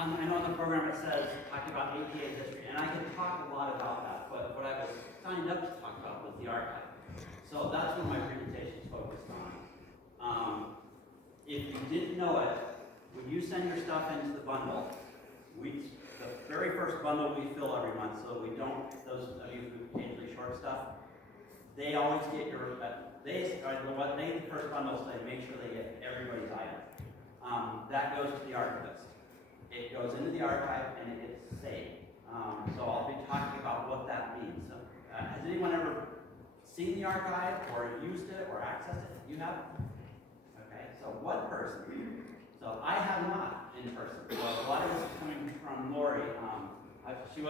I know in the program it says talking about APA history, and I could talk a lot about that, but what I was signed up to talk about was the archive. So that's what my presentation is focused on. If you didn't know it, when you send your stuff into the bundle, the very first bundle we fill every month, so we don't, those of you who occasionally short stuff, they always get your, what they, the first bundle say, make sure they get everybody's item. That goes to the archivist. It goes into the archive and it gets saved. So I'll be talking about what that means. So, has anyone ever seen the archive or used it or accessed it? You have? Okay, so one person. So I have not in person. So a lot of this is coming from Lori. We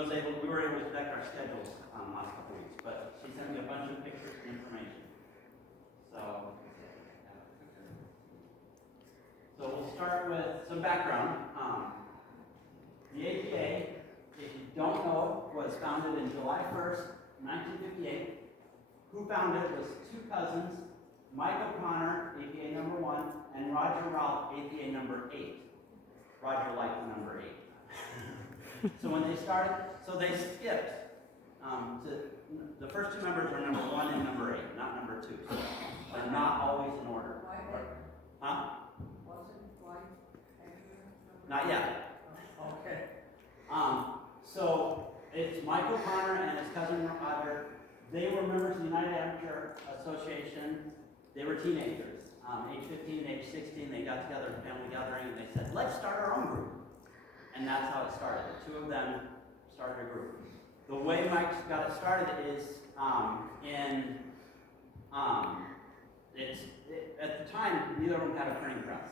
were able to connect our schedules last couple weeks, but she sent me a bunch of pictures and information. So we'll start with some background. The APA, if you don't know, was founded in July 1st, 1958. Who founded it was two cousins, Mike O'Connor, APA number 1, and Roger Ralph, APA number 8. Roger liked the number 8. So when they started, so they skipped to, the first two members are number 1 and number 8, not number 2. So they're not always in order. Huh? Not yet. Okay. So it's Mike O'Connor and his cousin Roger. They were members of the United Amateur Association. They were teenagers. Age 15 and age 16, they got together at a family gathering and they said, let's start our own group. And that's how it started. The two of them started a group. The way Mike got it started is at the time, neither of them had a printing press.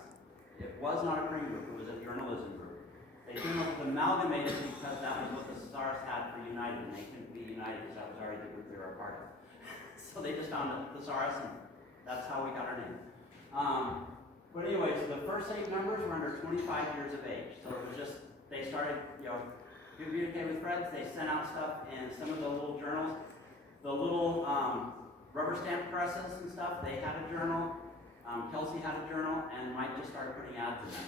It was not a printing group, it was a journalism group. They came up with Amalgamated because that was what the SARS had for United, and they couldn't be United because that was already the group they were a part of. So they just found the SARS, and that's how we got our name. But anyway, so the first 8 members were under 25 years of age. So it was just, they started, communicating with friends, they sent out stuff in some of the little journals. The little rubber stamp presses and stuff, they had a journal. Kelsey had a journal, and Mike just started putting ads in them.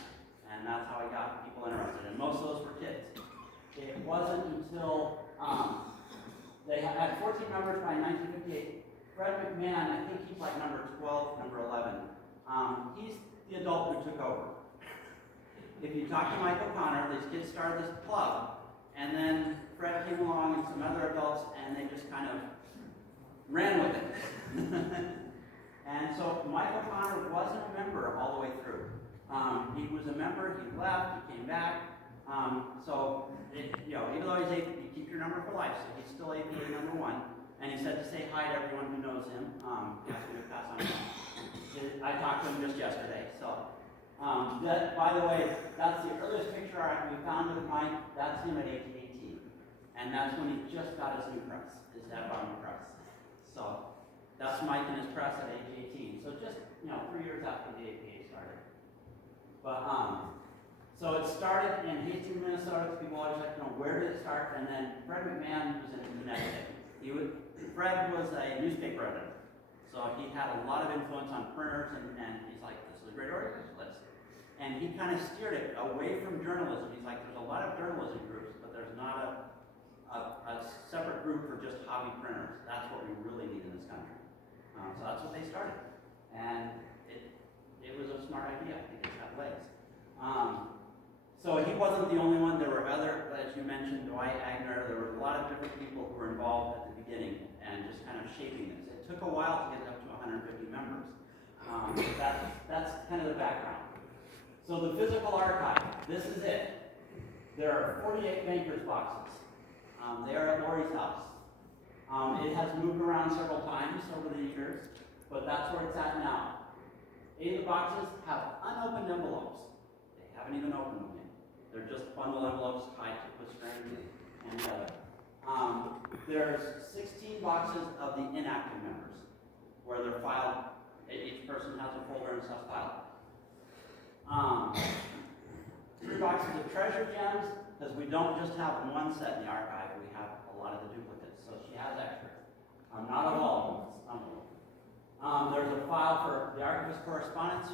And that's how he got people interested. And most of those were kids. It wasn't until they had 14 members by 1958. Fred McMahon, I think he's like number 12, number 11. He's the adult who took over. If you talk to Mike O'Connor, these kids started this club, and then Fred came along and some other adults, and they just kind of ran with it. And so Mike O'Connor wasn't a member all the way through. He was a member, he left, he came back. Even though he's APA, you keep your number for life, so he's still APA number 1. And he said to say hi to everyone who knows him. He asked me to pass on. I talked to him just yesterday. So, by the way, that's the earliest picture we found with Mike. That's him at age 18. And that's when he just got his new press, his Abram press. So, that's Mike and his press at age 18. So just, 3 years after the APA started. But, so it started in Hastings, Minnesota. People always like to know, where did it start? And then Fred McMahon was in Connecticut. Fred was a newspaper editor. So he had a lot of influence on printers, and he's like, this is a great organization. And he kind of steered it away from journalism. He's like, there's a lot of journalism groups, but there's not a separate group for just hobby printers. That's what we really need in this country. So that's what they started. And it was a smart idea. I think it's got legs. So he wasn't the only one. There were other, as you mentioned, Dwight Agner. There were a lot of different people who were involved at the beginning and just kind of shaping this. It took a while to get up to 150 members. That's kind of the background. So the physical archive, this is it. There are 48 bankers boxes. They are at Lori's house. It has moved around several times over the years, but that's where it's at now. 8 of the boxes have unopened envelopes. They haven't even opened them yet. They're just bundle envelopes tied with string and leather. There's 16 boxes of the inactive members, where they're filed. Each person has a folder and stuff filed. 3 boxes of treasure gems, because we don't just have one set in the archive, we have a lot of the duplicates. So she has extras. Not of all of them, some of them. There's a file for the archivist correspondence.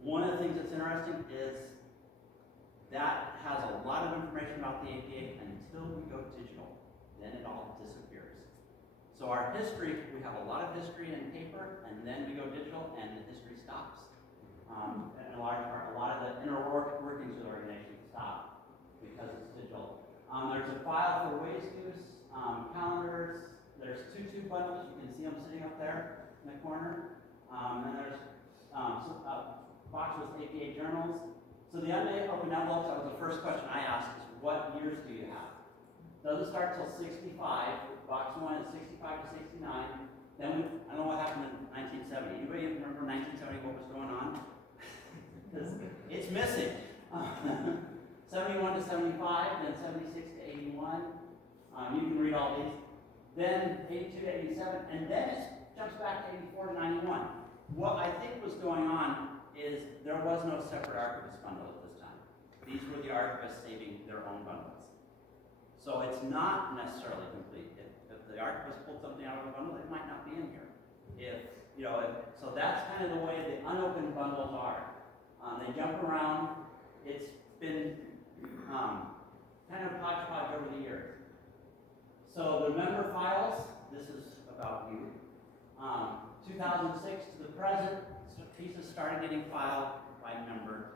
One of the things that's interesting is that has a lot of information about the APA until we go digital. Then it all disappears. So our history, we have a lot of history in paper, and then we go digital, and the history stops. And in large part, a lot of the inner workings of the organization stop because it's digital. There's a file for Wayzgoose, calendars. There's two bundles. You can see them sitting up there in the corner. And there's a box with APA journals. So the unopened envelopes, that was the first question I asked, is what years do you have? Doesn't start till 65. Box 1 is 65 to 69. Then I don't know what happened in 1970. Anybody remember 1970, what was going on? Because it's missing. 71 to 75, then 76 to 81. You can read all these. Then 82 to 87, and then it jumps back to 84 to 91. What I think was going on is there was no separate archivist bundle at this time. These were the archivists saving their own bundles. So it's not necessarily complete. If the archivist pulled something out of the bundle, it might not be in here. So that's kind of the way the unopened bundles are. They jump around. It's been kind of hodgepodge over the years. So the member files, this is about you. 2006 to the present, pieces started getting filed by member.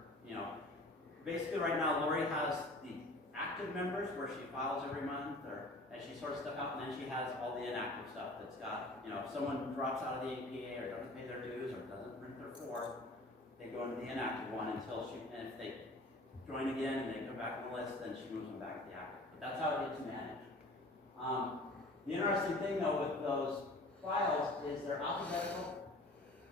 Basically right now, Lori has the active members where she files every month, and she sorts stuff out, and then she has all the inactive stuff that's got, if someone drops out of the APA or doesn't pay their dues or doesn't print their form, they go into the inactive one and if they join again and they come back on the list, then she moves them back to the active. But that's how it gets managed. The interesting thing though with those files is they're alphabetical,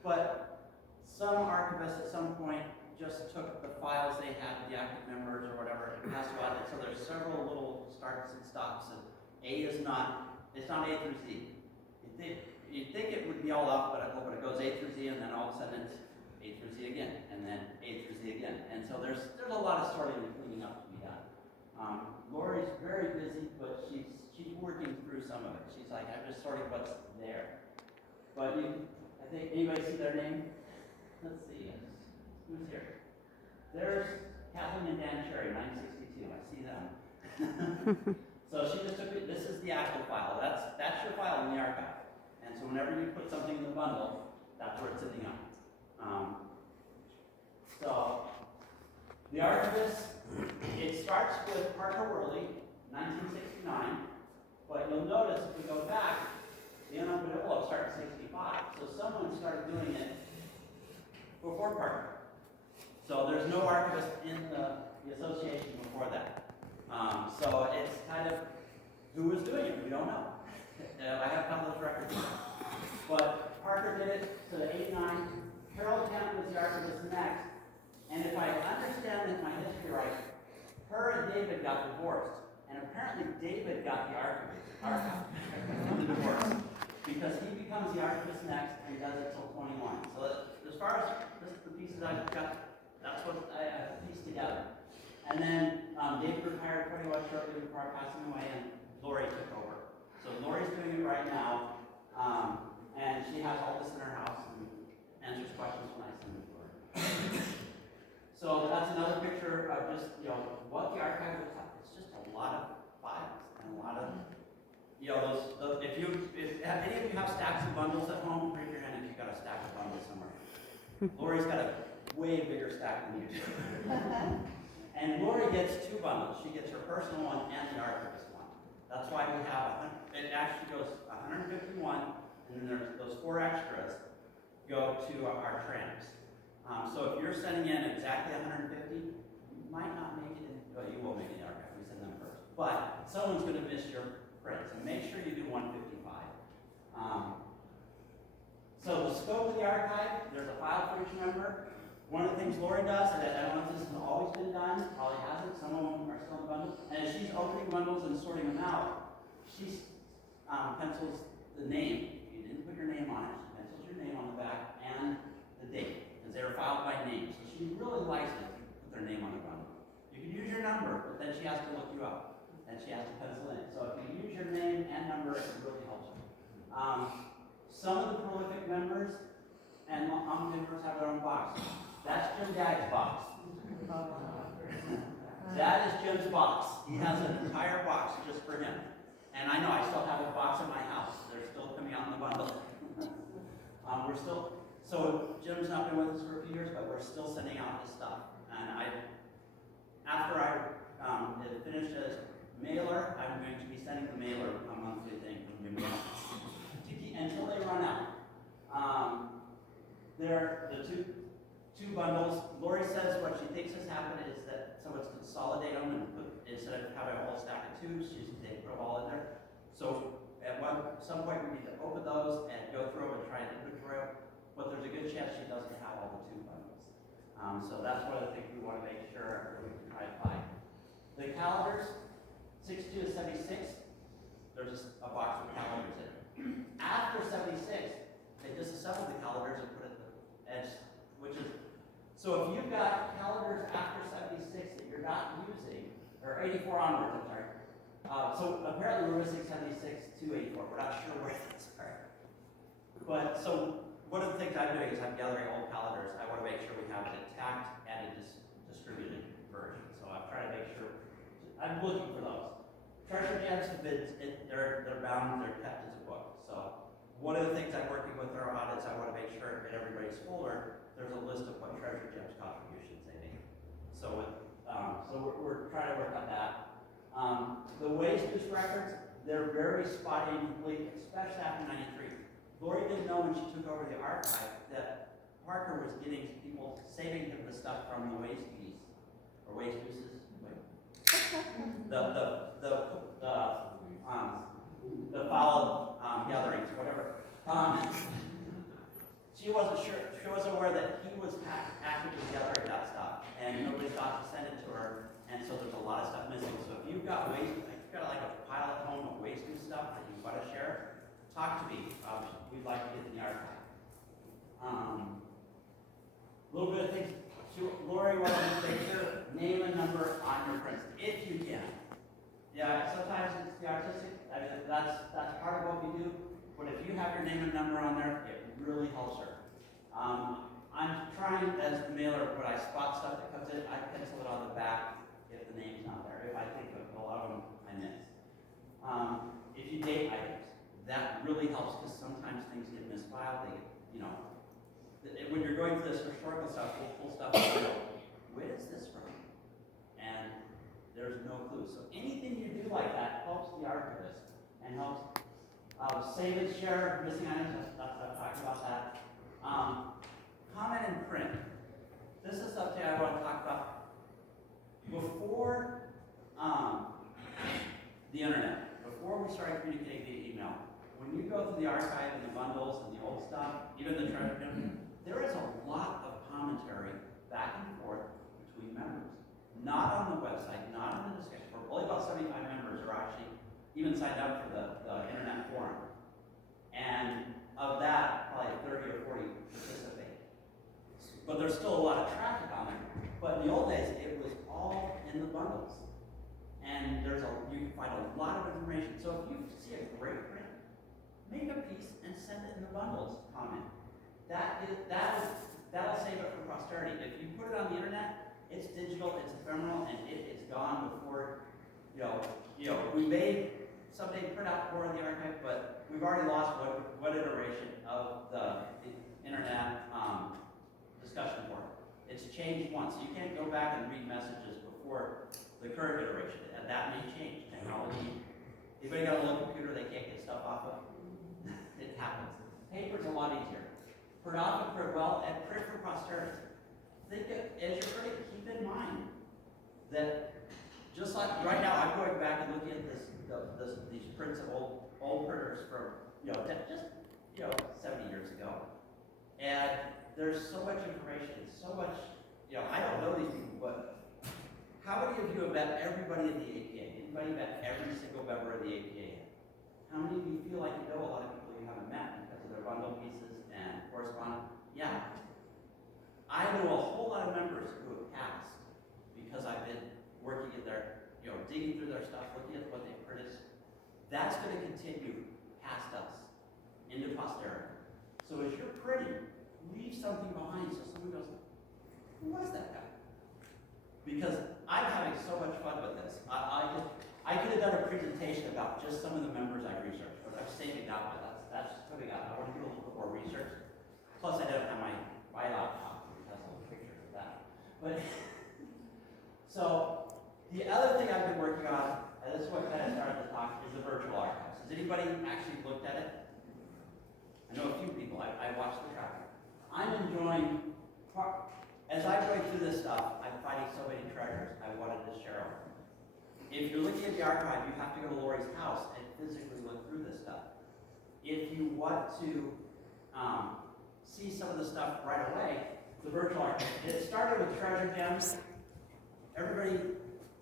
but some archivists at some point just took the files they had with the active members or whatever and passed out. So there's several little starts and stops, and it's not A through Z. You'd think it would be all alphabetical, but it goes A through Z, and then all of a sudden it's A through Z again, and then A through Z again. And so there's a lot of sorting and cleaning up to be done. Lori's very busy, but she's working through some of it. She's like, I'm just sorting what's there. But I think, anybody see their name? Let's see, who's here? There's Kathleen and Dan Cherry, 962, I see them. So she just took it, this is the active file. That's your file in the archive. And so whenever you put something in the bundle, that's where it's sitting on. So, the archivist, it starts with Parker Worley, 1969, but you'll notice if we go back, the unopened envelope started in 65, so someone started doing it before Parker. So there's no archivist in the association before that. So it's kind of, who was doing it? We don't know. I have none of those records. But Parker did it to the 89. Carol Kent was the archivist next. And if I understand my history right, her and David got divorced. And apparently David got the archive divorce. Because he becomes the archivist next and does it till 21. So as far as the pieces I've got, that's what I pieced together. And then David retired pretty much shortly before passing away, and Lori took over. So Lori's doing it right now, and she has all this in her house and answers questions when I send them to her. So that's another picture of just what the archive looks like. It's just a lot of files and a lot of those. If any of you have stacks of bundles at home, raise your hand if you've got a stack of bundles somewhere. Lori's got a way bigger stack than you do. And Lori gets two bundles. She gets her personal one and the archivist one. That's why we have, it actually goes 151, and then there's those 4 extras go to our trams. So if you're sending in exactly 150, you might not make it in, well, you will make it in the archive, we send them first. But someone's going to miss your prints, and make sure you do 155. So the scope of the archive, there's a file for each member. One of the things Lori does, and I don't know if this has always been done, probably hasn't, some of them are still in bundles, and as she's opening bundles and sorting them out, she pencils the name. You didn't put your name on it, she pencils your name on the back and the date, because they were filed by name. So she really likes it if you put their name on the bundle. You can use your number, but then she has to look you up, and she has to pencil in. So if you use your name and number, it really helps you. Some of the prolific members and members have their own box. That's Jim Dagg's box. That is Jim's box. He has an entire box just for him. And I know I still have a box in my house. They're still coming out in the bundle. We're still, so Jim's not been with us for a few years, but we're still sending out his stuff. And after I finish his mailer, I'm going to be sending the mailer a monthly thing from Jim until they run out. They're the two bundles. Lori says what she thinks has happened is that someone's consolidate them and instead of having a whole stack of tubes, they put them all in there. So at some point we need to open those and go through them and try and inventory them. But there's a good chance she doesn't have all the two bundles. So that's one of the things we want to make sure we can try to find. The calendars, 62 to 76, there's a box with calendars in it. After 76, they disassemble the calendars and put it at the edge, which is, so if you've got calendars after 76 that you're not using, or 84 onwards, I'm sorry. So apparently we're missing 76 to 84. We're not sure where those are. But so one of the things I'm doing is I'm gathering old calendars. I want to make sure we have an intact and a distributed version. So I'm trying to make sure, I'm looking for those. Treasure gems have been, they're bound, they're kept as a book. So one of the things I'm working with our on is I want to make sure in everybody's folder, there's a list of what treasure gems contributions they made. So we're trying to work on that. The Wayzgoose records, they're very spotty and complete, especially after 93. Lori didn't know when she took over the archive that Parker was getting people saving him the stuff from the Wayzgoose, or Wayzgooses, the foul gatherings, whatever. She wasn't sure, she wasn't aware that he was actively gathering that stuff, and nobody thought to send it to her, and so there's a lot of stuff missing. So if you've got like a pile at home of Wayzgoose stuff that you want to share, talk to me. We'd like to get in the archive. A little bit of things. Lori wanted to make sure name and number on your prints, if you can. Yeah, sometimes it's the artistic. That's part of what we do. But if you have your name and number on there, it really helps her. I'm trying as the mailer, when I spot stuff that comes in, I pencil it on the back if the name's not there. If I think of a lot of them, I miss. If you date items, that really helps because sometimes things get misfiled. They, when you're going through this historical stuff, we'll pull stuff and go, where is this from? And there's no clue. So anything you do like that helps the archivist and helps save and share missing items. I've talked about that. Comment and print. This is something I want to talk about. Before the internet, before we started communicating via email, when you go through the archive and the bundles and the old stuff, even the treasure gems, there is a lot of commentary back and forth between members. Not on the website, not on the discussion forum. Only about 75 members are actually even signed up for the internet forum. And of that, probably 30 or 40 participate. But there's still a lot of traffic on there. But in the old days, it was all in the bundles. And you can find a lot of information. So if you see a great print, make a piece and send it in the bundles comment. That'll save it for posterity. If you put it on the internet, it's digital, it's ephemeral, and it is gone before, we may someday print out more in the archive, but we've already lost one iteration of the internet discussion board. It's changed once. You can't go back and read messages before the current iteration, and that may change. Technology. Anybody got a little computer they can't get stuff off of? It happens. Paper's a lot easier. Print off and print well, and print for posterity. As you're printing, keep in mind that just like right now, I'm going back and looking at these prints of old printers from 70 years ago, and there's so much information, so much. I don't know these people, but how many of you have met everybody in the APA? Anybody met every single member of the APA? How many of you feel like you know a lot of people you haven't met because of their bundle pieces and correspondence? Yeah. I know a whole lot of members who have passed because I've been working in their, digging through their stuff, looking at what they printed. That's going to continue past us into posterity. So as you're printing, leave something behind so someone goes, who was that guy? because I'm having so much fun with this. I could have done a presentation about just some of the members I researched, but I'm saving that one. That's coming out. I want to do a little bit more research. Plus, I don't have my laptop, which has little pictures of that. But so the other thing I've been working on, and this is what kind of started the talk, is the virtual archives. Has anybody actually looked at it? I know a few people. I watched the tracker. I'm enjoying, as I'm going through this stuff, I'm finding so many treasures I wanted to share them. If you're looking at the archive, you have to go to Lori's house and physically look through this stuff. If you want to see some of the stuff right away, the virtual archive. It started with treasure gems. Everybody,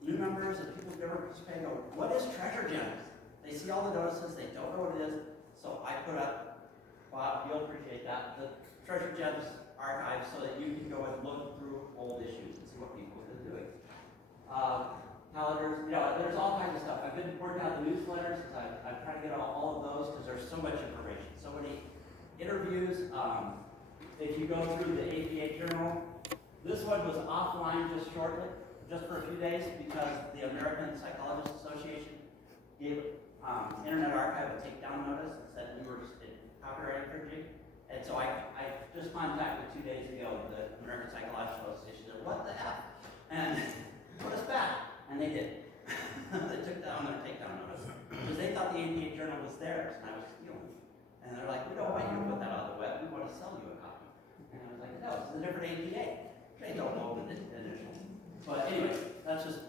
new members and people who never participated, go, what is treasure gems? They see all the notices, they don't know what it is, so I put up, Bob, you'll appreciate that, the treasure gems archive so that you can go and look through old issues and see what people have been doing. Calendars, there's all kinds of stuff. I've been working out the newsletters because I'm trying to get all of those because there's so much information, so many interviews. If you go through the APA journal, this one was offline just for a few days because the American Psychologists Association gave Internet Archive a takedown notice and said we were copyright infringing. And so I just contacted 2 days ago the American Psychologists Association. Said, what the F? And put us back. And they did. They took down their takedown notice because they thought the APA journal was theirs and I was stealing. And they're like, we don't want you to put that on the web. We want to sell you a copy. And I was like, no, it's a different APA. They don't know the initials. But anyway, that's just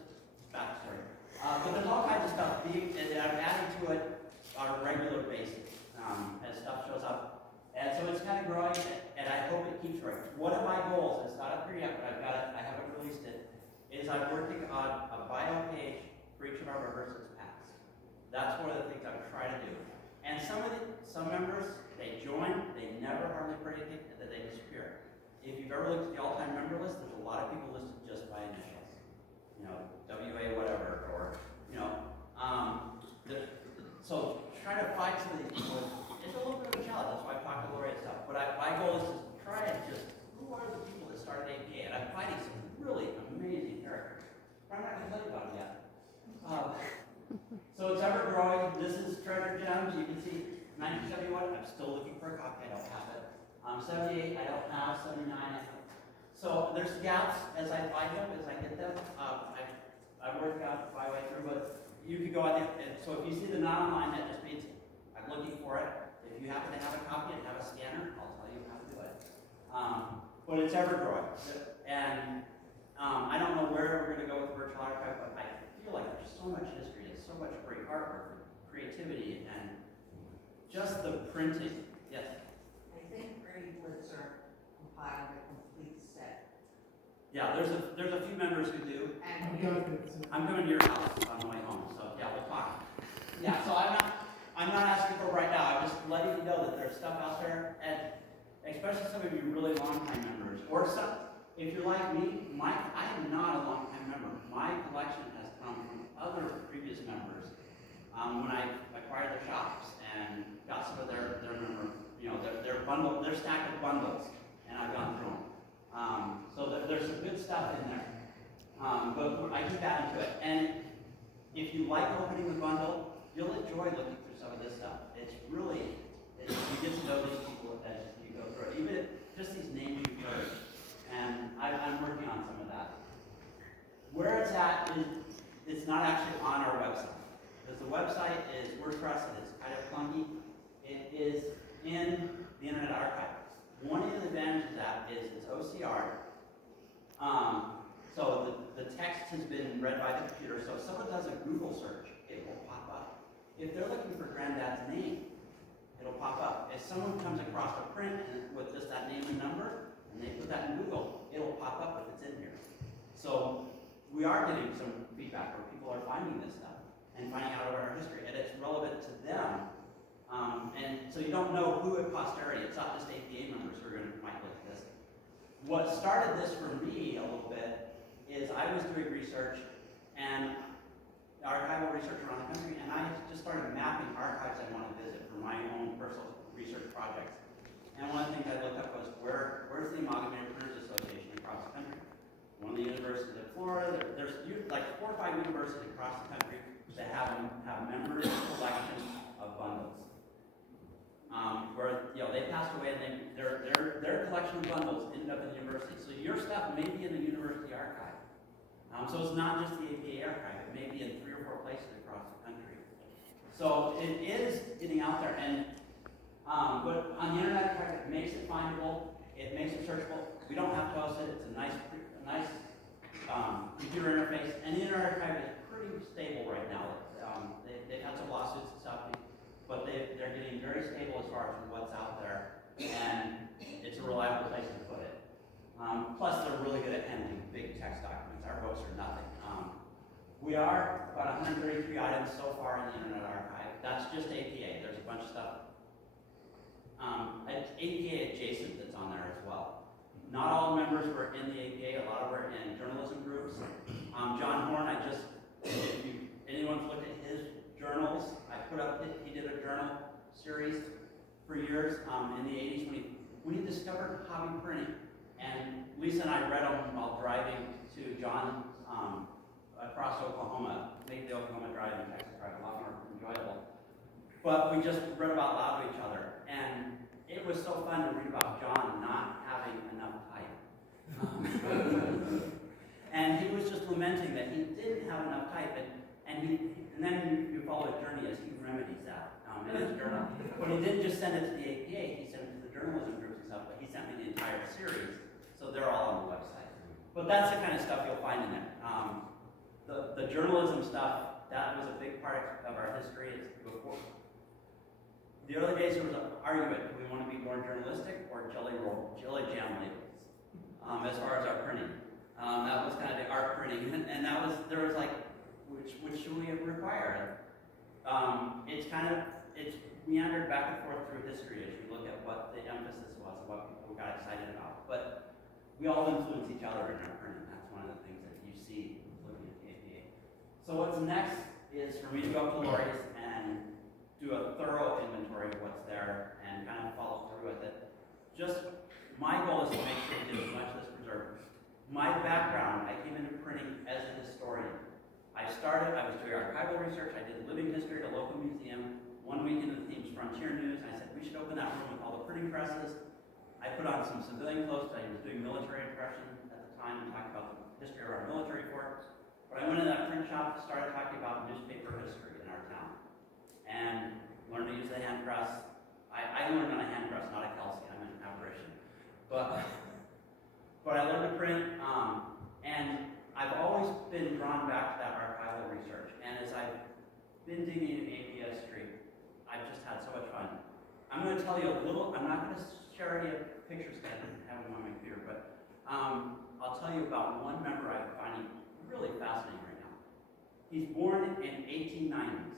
backstory. But there's all kinds of stuff and I'm adding to it on a regular basis as stuff shows up. And so it's kind of growing, and I hope it keeps growing. One of my goals, it's not up here yet, but I've got it, I haven't released it, is I'm working on a bio page for each of our members that's passed. That's one of the things I'm trying to do. And some members, they join, they never hardly put anything, and then they disappear. If you've ever looked at the all-time member list, there's a lot of people listed just by initials. WA whatever, or, so trying to find some of these people, it's a little bit of a challenge. That's why I talk to Lori and stuff. But my goal is to try and just, who are the people that started APA? And I'm finding some really amazing characters. But I'm not going to tell you about them yet. So it's ever growing. This is Treasure Gems. You can see 1971. I'm still looking for a copy. I don't have it. 78. I don't have 79. So there's gaps as I find them, as I get them. I'm working out my way through, but you could go out there. And so if you see the not online, that just means I'm looking for it. If you happen to have a copy and have a scanner, I'll tell you how to do it. But it's ever growing. And I don't know where we're going to go with the virtual archive, but I feel like there's so much history and so much great artwork, creativity, and just the printing. Yes? I think Brady Blitzer compiled a complete set. Yeah, there's a few members who do. And I'm coming to your house on the way home, so yeah, we'll talk. Yeah, so I'm not asking for it right now. I'm just letting you know that there's stuff out there, and especially some of you really long-time members, or some. If you're like me, I am not a long-time member. My collection has come from other previous members. When I acquired the shops and got some of their member, their bundle, their stack of bundles, and I've gone through them. So there's some good stuff in there. But I keep adding to it. And if you like opening the bundle, you'll enjoy looking through some of this stuff. It's really, you get to know these people as you go through it. Even if just these names you've heard. And I'm working on some of that. Where it's at is, it's not actually on our website. Because the website is WordPress and it's kind of clunky. It is in the Internet Archive. One of the advantages of that is it's OCR. So the text has been read by the computer. So if someone does a Google search, it will pop up. If they're looking for Granddad's name, it'll pop up. If someone comes across a print with just that name and number, and they put that in Google, it'll pop up if it's in here. So we are getting some feedback where people are finding this stuff and finding out about our history, and it's relevant to them. And so you don't know who at posterity. It's not just APA members who are going to might look at this. What started this for me a little bit is I was doing research and archival research around the country, and I just started mapping archives I want to visit for my own personal research projects. And one of the things I looked up was where's the Amalgamated Printers Association across the country? One of the universities in Florida, universities across the country that have members' collections of bundles. Where they passed away and their collection of bundles ended up in the university. So your stuff may be in the university archive. So it's not just the APA archive, it may be in 3 or 4 places across the country. So it is getting out there, and but on the Internet Archive, it makes it findable, it makes it searchable. We don't have to host it, it's a nice computer interface, and the Internet Archive is pretty stable right now. They've had some lawsuits and stuff, but they're getting very stable as far as what's out there, and it's a reliable place to put it. Plus, they're really good at handling big text documents. Our books are nothing. We are about 133 items so far in the Internet Archive. That's just APA. There's a bunch of stuff APA adjacent that's on there as well. Not all members were in the APA. A lot were in journalism groups. John Horn, if anyone's looked at his journals, I put up that he did a journal series for years in the 80s when he discovered hobby printing. And Lisa and I read them while driving to John's across Oklahoma, make the Oklahoma drive and Texas drive a lot more enjoyable. But we just read about loud to each other, and it was so fun to read about John not having enough type. And he was just lamenting that he didn't have enough type, and then you follow his journey as he remedies that in his journal. But he didn't just send it to the APA, he sent it to the journalism groups and stuff, but he sent me the entire series, so they're all on the website. But that's the kind of stuff you'll find in there. The journalism stuff, that was a big part of our history. It's before. The early days there was an argument, do we want to be more journalistic or jelly jam labels, as far as our printing. That was kind of the art printing, and there was like, which should we require? It's meandered back and forth through history as you look at what the emphasis was and what people got excited about. But we all influence each other in our printing. That's one of the things that you see looking at the APA. So what's next is for me to go up to Lori's and do a thorough inventory of what's there and kind of follow through with it. Just my goal is to make sure we get as much of this preserved. My background, I came into printing as a historian. I was doing archival research, I did living history at a local museum. One week into the theme's Frontier News, and I said, we should open that room with all the printing presses. I put on some civilian clothes, I was doing military impression at the time and talked about the history of our military corps. But I went in that print shop and started talking about newspaper history in our town. And learned to use the hand press. I learned on a hand press, not a Kelsey, I'm an apparition. But I learned to print, and I've always been drawn back to that archival research. And as I've been digging in APA history, I've just had so much fun. I'm going to tell you a little, I'm not going to share any pictures that I have them on my computer, but I'll tell you about one member I find really fascinating right now. He's born in 1890s.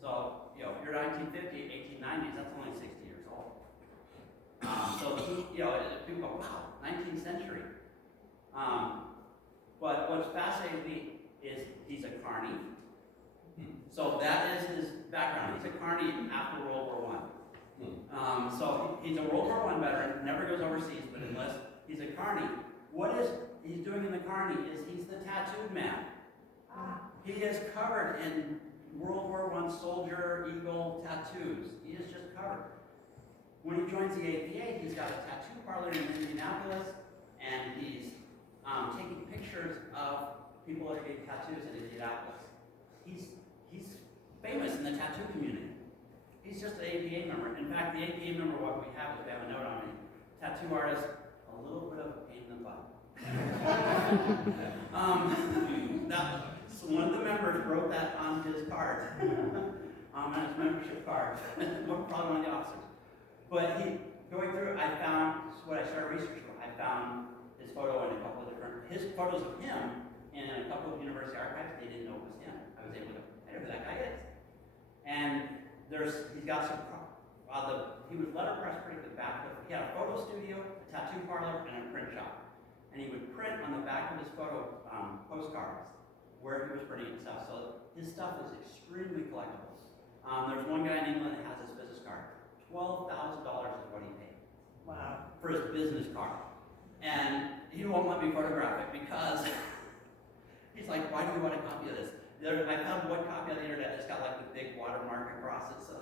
So, if you're 1950, 1890s, that's only 60 years old. So, people go, wow, 19th century. But what's fascinating to me is he's a carny. So that is his background. He's a carny after World War I. So he's a World War I veteran, never goes overseas, but unless he's a carny, what he's doing in the carny is he's the tattooed man. He is covered in World War I soldier, eagle tattoos. He is just covered. When he joins the APA, he's got a tattoo parlor in Indianapolis, and he's taking pictures of people that are getting tattoos in Indianapolis. He's famous in the tattoo community. He's just an APA member. In fact, the APA member, what we have is we have a note on him. Tattoo artist, a little bit of a pain in the butt. So one of the members wrote that on his card, on his membership card, probably one of the officers. But going through, I found, what I started researching, I found his photo in a couple of his photos of him in a couple of university archives. They didn't know it was him. I was able to, I know who that guy is. And he's got some, he was letterpress printing the back of, he had a photo studio, a tattoo parlor, and a print shop. And he would print on the back of his photo postcards where he was printing and stuff. So his stuff is extremely collectible. There's one guy in England that has his business card. $12,000 is what he paid. Wow. For his business card. And he won't let me photograph it because He's like, why do you want a copy of this? I found one copy on the internet that's got like the big watermark across it. So,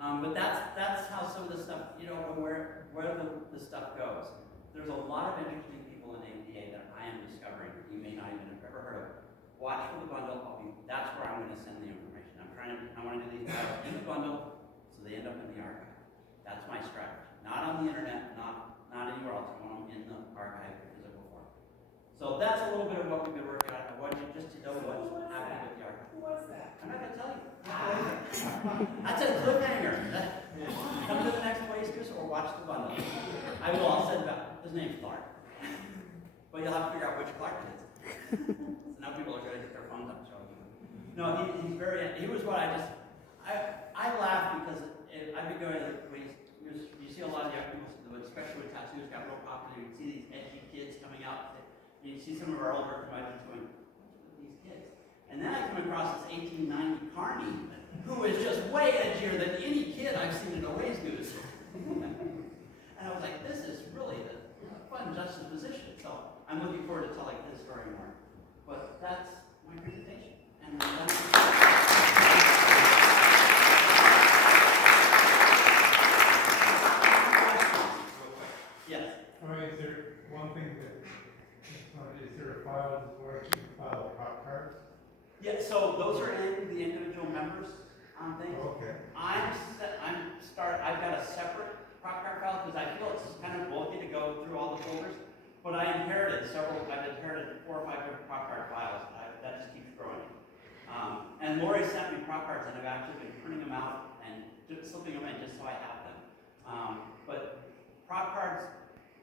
but that's how some of the stuff, you know, where the stuff goes. There's a lot of interesting people in APA that I am discovering that you may not even have ever heard of. Watch for the bundle. That's where I'm going to send the information. I want to do these guys in the bundle so they end up in the archive. That's my strategy. Not on the internet, not anywhere else. I want them in the archive in physical form. So that's a little bit of what we've been working on. I want you just to know what's happening with the archive. Who was that? I'm not going to tell you. That's a cliffhanger. Come to the next Wayzgoose or watch the bundle. I will. I'll send back. His name's Clark. But you'll have to figure out which Clark it is. So now people are going to get their phones up. No, he's very. He was what I laugh because I've been going to you see a lot of young people, especially with tattoos, got real popular. You see these edgy kids coming out. And you see some of our older providers going, what's with these kids? And then I come across this 1890 Carney, who is just way edgier than any kid I've seen in a Wayzgoose. And I was like, this is really the fun juxtaposition. So I'm looking forward to telling his story more. But that's my presentation. And yes. All right, is there one thing that, is there a file where you can file prop cards? Yeah, so those are in the individual members things. Okay. I've got a separate prop card file because I feel it's kind of bulky to go through all the folders. But I've inherited 4 or 5 different prop card files. That just keeps growing. And Lori sent me prop cards, and I've actually been printing them out and just slipping them in just so I have them. But prop cards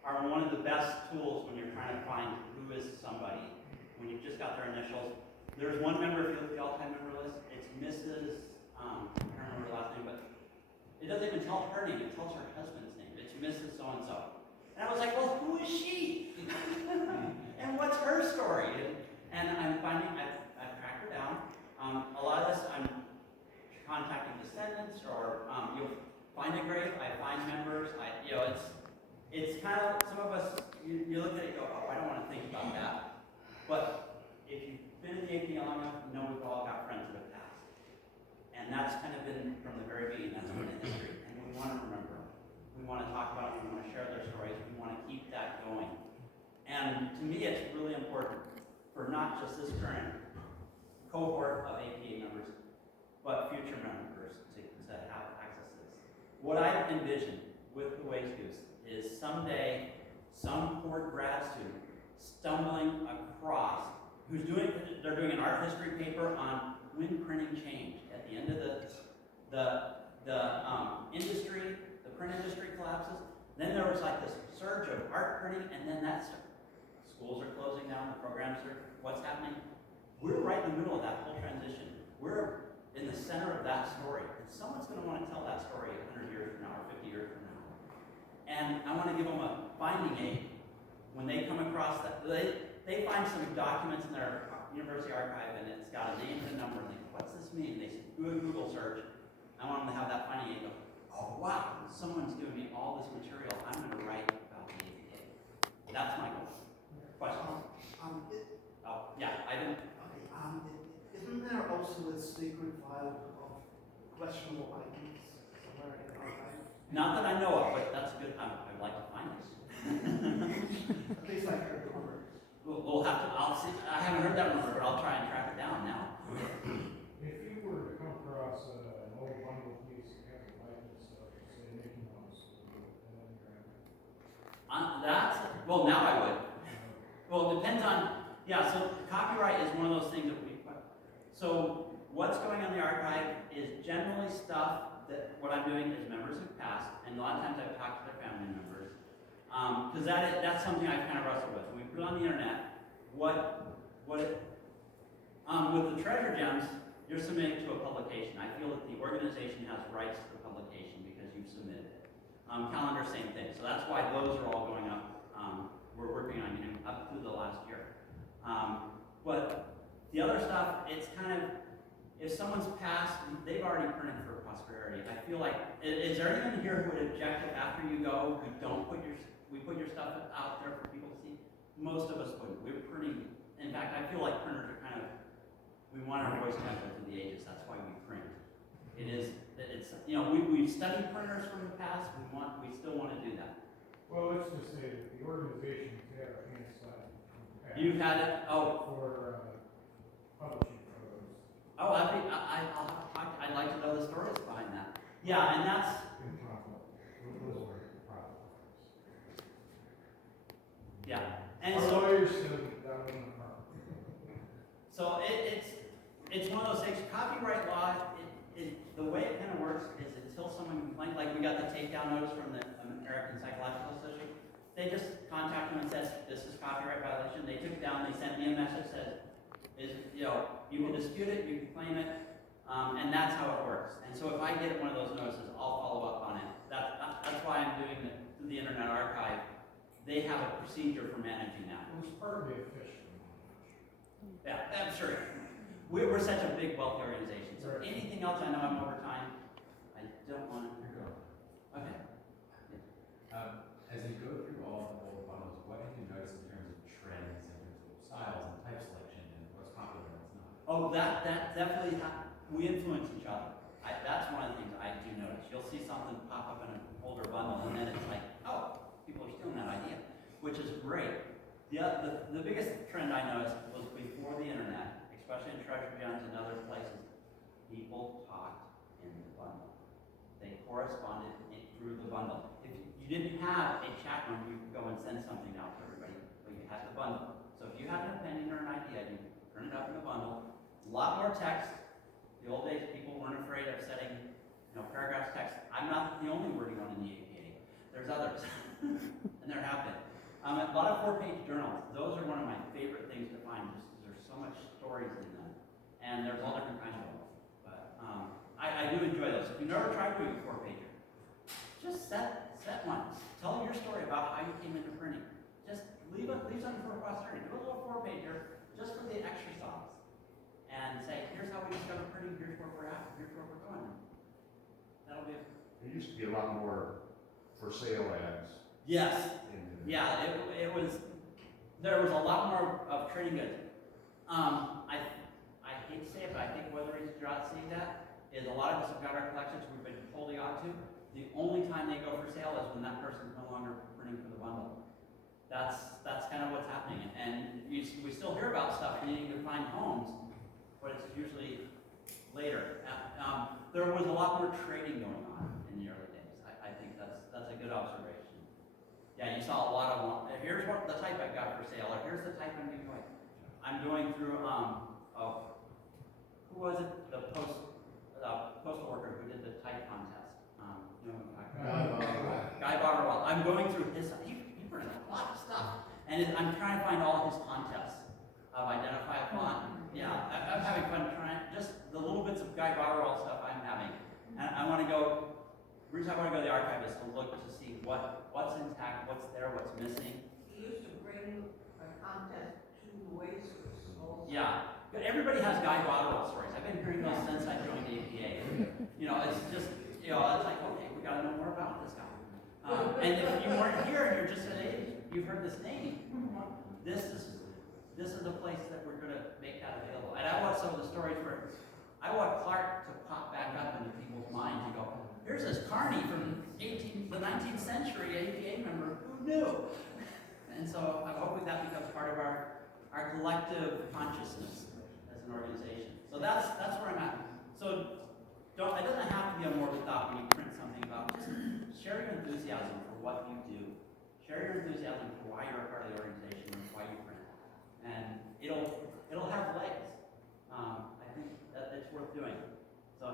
are one of the best tools when you're trying to find who is somebody. When you've just got their initials. There's one member, if you look at the all-time member list, it's Mrs. I can't remember her last name, but it doesn't even tell her name, it tells her husband's name. It's Mrs. So-and-so. And I was like, well, who is she? And what's her story? And I'm finding, I've tracked her down. A lot of this, I'm contacting descendants, or you'll find a grave, I find members, it's kind of, some of us, you look at it and go, oh, I don't want to think about that. But if you've been in the AP long enough, you know we've all got friends that have passed. And that's kind of been from the very beginning, that's been in history. And we want to remember them. We want to talk about them, we want to share their stories, we want to keep that going. And to me, it's really important for not just this current cohort of APA members, but future members to have access to this. What I've envisioned with the Wayzgoose is someday some poor grad student stumbling across they're doing an art history paper on when printing changed. At the end of the industry, the print industry collapses. Then there was like this surge of art printing, and then schools are closing down, the programs are, what's happening? We're right in the middle of that whole transition. We're in the center of that story. And someone's going to want to tell that story 100 years from now or 50 years from now. And I want to give them a finding aid when they come across that. They find some documents in their university archive, and it's got a name and a number, and they go, what's this mean? They do a Google search. I want them to have that finding aid. Go, oh wow, someone's giving me all this material. I'm going to write about the APA. That's my goal. Question? Yeah, I didn't. Okay, isn't there also a secret file of questionable items somewhere in the archive? Not that I know of, but that's good. I'd like to find this. At least I heard the rumor. We'll have to, I'll see. I haven't heard that rumor, but I'll try and track it down now. If you were to come across an old bundle piece that has a likeness of, say, Mickey Mouse, Well, now I would. Well, it depends on, so copyright is one of those things that so what's going on in the archive is generally stuff that what I'm doing is members who've passed, and a lot of times I've talked to their family members, because that's something I've kind of wrestled with. When we put it on the internet, with the treasure gems, you're submitting to a publication. I feel that the organization has rights to the publication because you've submitted it. Calendar, same thing. So that's why those are all going up. We're working on getting up through the last year. But the other stuff, it's kind of, if someone's passed, they've already printed for posterity. I feel like, is there anyone here who would object if after you go, we put your stuff out there for people to see? Most of us wouldn't. We're printing, in fact, I feel like printers are kind of, we want our voice to echo through the ages, that's why we print. It's, you know, we've studied printers from the past, we still want to do that. Well, let's just say that the organization's had our hands tied. You've had it, oh, For, publishing photos. oh, I'd like to know the stories behind that. Yeah, and that's, In conflict. Those were problems. yeah, and Our so, lawyers said that wasn't a problem. so it's one of those things, copyright law, the way it kind of works is until someone complains, like we got the takedown notice from the American Psychological Association, they just contact them and says, this is copyright violation, they took it down, they sent me a message that says, you know, you can dispute it, you can claim it, and that's how it works. And so if I get one of those notices, I'll follow up on it. That's why I'm doing the Internet Archive. They have a procedure for managing that. It was part of the official. Yeah, I'm sure. We're such a big, wealthy organization. So Right. anything else, I know I'm over time. I don't want to. Okay. As you go through all the old bundles, what have you noticed in terms of trends, in terms of styles and type selection, and what's popular and what's not? Oh, that definitely, we influence each other. That's one of the things I do notice. You'll see something pop up in an older bundle, and then it's like, oh, people are stealing that idea, which is great. The biggest trend I noticed was before the internet, especially in treasure gems and other places, people talked in the bundle. They corresponded through the bundle. If you didn't have a chat room, you could go and send something out to everybody, but you had the bundle. So if you had an opinion or an idea, you turn it up in the bundle. A lot more text. The old days, people weren't afraid of setting, paragraphs text. I'm not the only wording one in the APA. There's others, and there have been. A lot of 4-page journals. Those are one of my favorite things to find, just because there's so much stories in them, and there's all different kinds of them. But I do enjoy those. If you've never tried doing a 4-pager, just set one. Tell your story about how you came into printing. Just leave something for posterity. Do a little 4-pager just for the extra sauce, and say, here's how we discovered printing. Here's where we're at. Here's where we're going. That'll be. There used to be a lot more for sale ads. Yes. in the- Yeah, it was, there was a lot more of trading goods. I hate to say it, but I think one of the reasons you're not seeing that is a lot of us have got our collections we've been holding on to. The only time they go for sale is when that person's no longer printing for the bundle. That's kind of what's happening. And we still hear about stuff needing to find homes, but it's usually later. There was a lot more trading going on in the early days. I think that's a good observation. Yeah, you saw a lot of them. Here's what the type I got for sale, or here's the type I'm doing. I'm going through, who was it? The postal worker who did the type contest. You know what I'm talking about? Guy Botterwell. I'm going through his, he printed a lot of stuff. And I'm trying to find all his contests of identify a font. Yeah, I'm having fun trying, just the little bits of Guy Botterwell stuff I'm having. And I want to go, the reason I want to go to the archive is to look to see what's intact, what's there, what's missing. He used to bring a contest to Wayzgoose also. Yeah, but everybody has Guy Botterwell stories. I've been hearing those since I joined the APA. It's just, it's like, okay, we got to know more about this guy. And if you weren't here and you're just an age, you've heard this name. This is a place that we're going to make that available. And I want some of the stories where I want Clark to pop back up into people's minds and go, here's this Carney from the 19th century APA member. Who knew? And so I'm hoping that becomes part of our collective consciousness as an organization. So that's where I'm at. So it doesn't have to be a morbid thought when you print something about. Just share your enthusiasm for what you do. Share your enthusiasm for why you're a part of the organization and why you print. And it'll have legs. I think that it's worth doing. So